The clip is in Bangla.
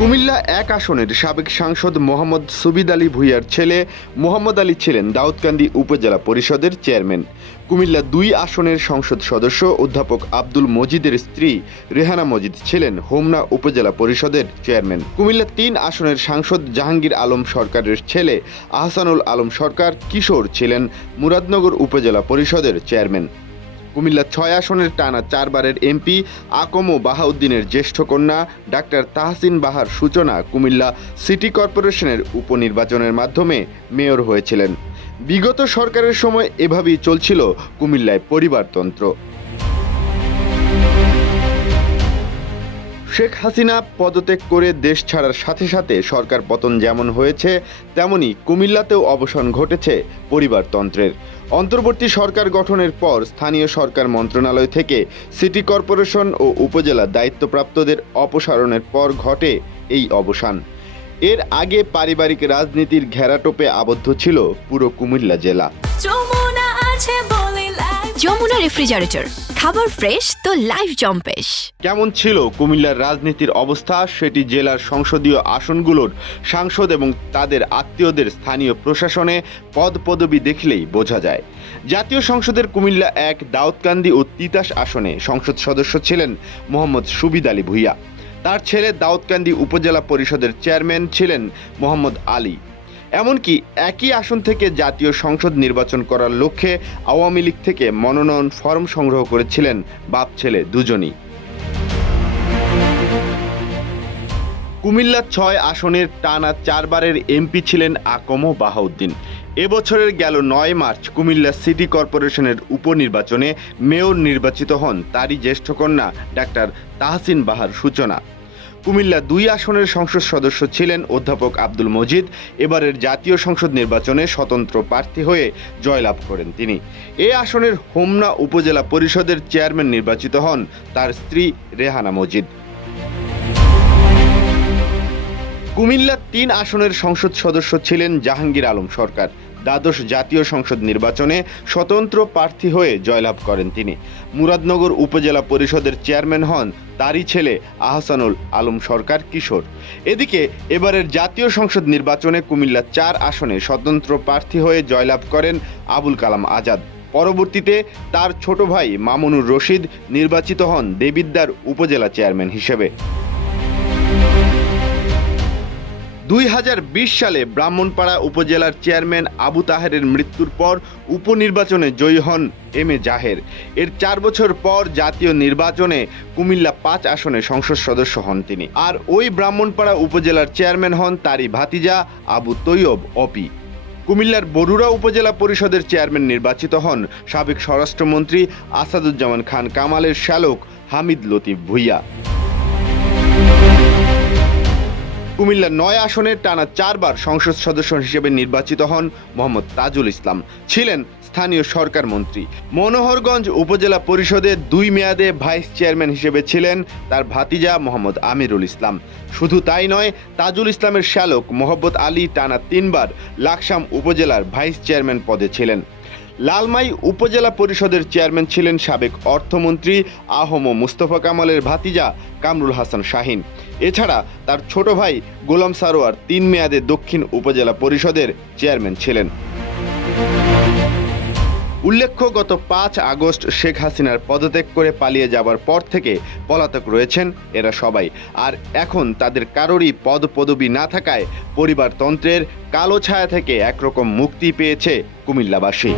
কুমিল্লা ১ আসনের সাবেক সাংসদ মোহাম্মদ সুবিদ আলী ভূঁইয়ার ছেলে মোহাম্মদ আলী ছিলেন দাউদকান্দি উপজেলা পরিষদের চেয়ারম্যান। কুমিল্লা ২ আসনের সংসদ সদস্য অধ্যাপক আব্দুল মজিদের স্ত্রী রেহানা মজিদ ছিলেন হোমনা উপজেলা পরিষদের চেয়ারম্যান। কুমিল্লা ৩ আসনের সাংসদ জাহাঙ্গীর আলম সরকারের ছেলে আহসানুল আলম সরকার কিশোর ছিলেন মুরাদনগর উপজেলা পরিষদের চেয়ারম্যান। কুমিল্লা ৬ আসনের টানা ৪ বারের এমপি আকম বাহাউদ্দিনের জ্যেষ্ঠ কন্যা ডাক্তার তাহসিন বাহার সূচনা কুমিল্লা সিটি কর্পোরেশনের উপনির্বাচনের মাধ্যমে মেয়র হয়েছিলেন। বিগত সরকারের সময় এভাবেই চলছিল কুমিল্লায় পরিবারতন্ত্র। শেখ হাসিনা পদত্যাগ করে দেশ ছাড়ার সাথে সাথে সরকার পতন যেমন হয়েছে, তেমনি কুমিল্লাতেও অবসান ঘটেছে পরিবারতন্ত্রের। অন্তর্বর্তী সরকার গঠনের পর স্থানীয় সরকার মন্ত্রণালয় থেকে সিটি কর্পোরেশন ও উপজেলা দায়িত্বপ্রাপ্তদের অপসারণের পর ঘটে এই অবসান। এর আগে পারিবারিক রাজনীতির ঘেরাটোপে আবদ্ধ ছিল পুরো কুমিল্লা জেলা। যমুনা রেফ্রিজারেটর, খাবার ফ্রেশ তো লাইফ জম্পেশ। কেমন ছিল কুমিল্লার রাজনীতির অবস্থা সেটি জেলার সংসদীয় আসনগুলোর সাংসদ এবং তাদের আত্মীয়দের স্থানীয় প্রশাসনে পদপদবি দেখলেই বোঝা যায়। জাতীয় সংসদের কুমিল্লা ১ দাউদকান্দি ও তিতাস আসনে সংসদ সদস্য ছিলেন মোহাম্মদ সুবিদ আলী ভূঁইয়া। তার ছেলে দাউদকান্দি উপজেলা পরিষদের চেয়ারম্যান ছিলেন মোহাম্মদ আলী। এমনকি একই আসন থেকে জাতীয় সংসদ নির্বাচন করার লক্ষ্যে আওয়ামী লীগ থেকে মনোনয়ন ফরম সংগ্রহ করেছিলেন বাপ ছেলে দুজনই। কুমিল্লা ৬ আসনের টানা ৪ বারের এমপি ছিলেন আকম বাহাউদ্দিন। এবছরের গেল ৯ মার্চ কুমিল্লা সিটি কর্পোরেশনের উপনির্বাচনে মেয়র নির্বাচিত হন তারই জ্যেষ্ঠ কন্যা ডাক্তার তাহসিন বাহার সূচনা। কুমিল্লা ২ আসনের সংসদ সদস্য ছিলেন অধ্যাপক আব্দুল মজিদ। এবারের জাতীয় সংসদ নির্বাচনে স্বতন্ত্র প্রার্থী হয়ে জয়লাভ করেন তিনি। এ আসনের হোমনা উপজেলা পরিষদের চেয়ারম্যান নির্বাচিত হন তার স্ত্রী রেহানা মজিদ। কুমিল্লা ৩ আসনের সংসদ সদস্য ছিলেন জাহাঙ্গীর আলম সরকার। দ্বাদশ জাতীয় সংসদ নির্বাচনে স্বতন্ত্র প্রার্থী হয়ে জয়লাভ করেন তিনি। মুরাদনগর উপজেলা পরিষদের চেয়ারম্যান হন তারই ছেলে আহসানুল আলম সরকার কিশোর। এদিকে এবারের জাতীয় সংসদ নির্বাচনে কুমিল্লা ৪ আসনে স্বতন্ত্র প্রার্থী হয়ে জয়লাভ করেন আবুল কালাম আজাদ। পরবর্তীতে তার ছোট ভাই মামুনুর রশিদ নির্বাচিত হন দেবিদ্বার উপজেলা চেয়ারম্যান হিসেবে। ২০২০ সালে ব্রাহ্মণপাড়া উপজেলার চেয়ারম্যান আবু তাহেরের মৃত্যুর পর উপনির্বাচনে জয়ী হন এম এ জাহের। এর ৪ বছর পর জাতীয় নির্বাচনে কুমিল্লা ৫ আসনে সংসদ সদস্য হন তিনি। আর ওই ব্রাহ্মণপাড়া উপজেলার চেয়ারম্যান হন তারই ভাতিজা আবু তৈয়ব অপি। কুমিল্লার বরুড়া উপজেলা পরিষদের চেয়ারম্যান নির্বাচিত হন সাবেক স্বরাষ্ট্রমন্ত্রী আসাদুজ্জামান খান কামালের শ্যালক হামিদ লতিফ ভূঁইয়া। কুমিল্লা ৯ আসনে টানা ৪ বার সংসদ সদস্য হিসেবে নির্বাচিত হন মোহাম্মদ তাজুল ইসলাম। ছিলেন স্থানীয় সরকার মন্ত্রী। মনোহরগঞ্জ উপজেলা পরিষদের ২ মেয়াদে ভাইস চেয়ারম্যান হিসেবে ছিলেন তার ভাতিজা মোহাম্মদ আমিরুল ইসলাম। শুধু তাই নয়, তাজুল ইসলামের শ্যালক মোহাম্মদ আলী টানা ৩ বার লাকসাম উপজেলার ভাইস চেয়ারম্যান পদে ছিলেন। লালমাই উপজেলা পরিষদের চেয়ারম্যান ছিলেন সাবেক অর্থমন্ত্রী আহম মুস্তফা কামালের ভাতিজা কামরুল হাসান শাহিন। এছাড়া তার ছোট ভাই গোলাম সারোয়ার ৩ মেয়াদে দক্ষিণ উপজেলা পরিষদের চেয়ারম্যান ছিলেন। উল্লেখ্য, গত ৫ আগস্ট শেখ হাসিনার পদত্যাগ করে পালিয়ে যাবার পর থেকে পলাতক রয়েছেন এরা সবাই। আর এখন তাদের কারোরই পদপদবি না থাকায় পরিবারতন্ত্রের কালো ছায়া থেকে একরকম মুক্তি পেয়েছে কুমিল্লাবাসী।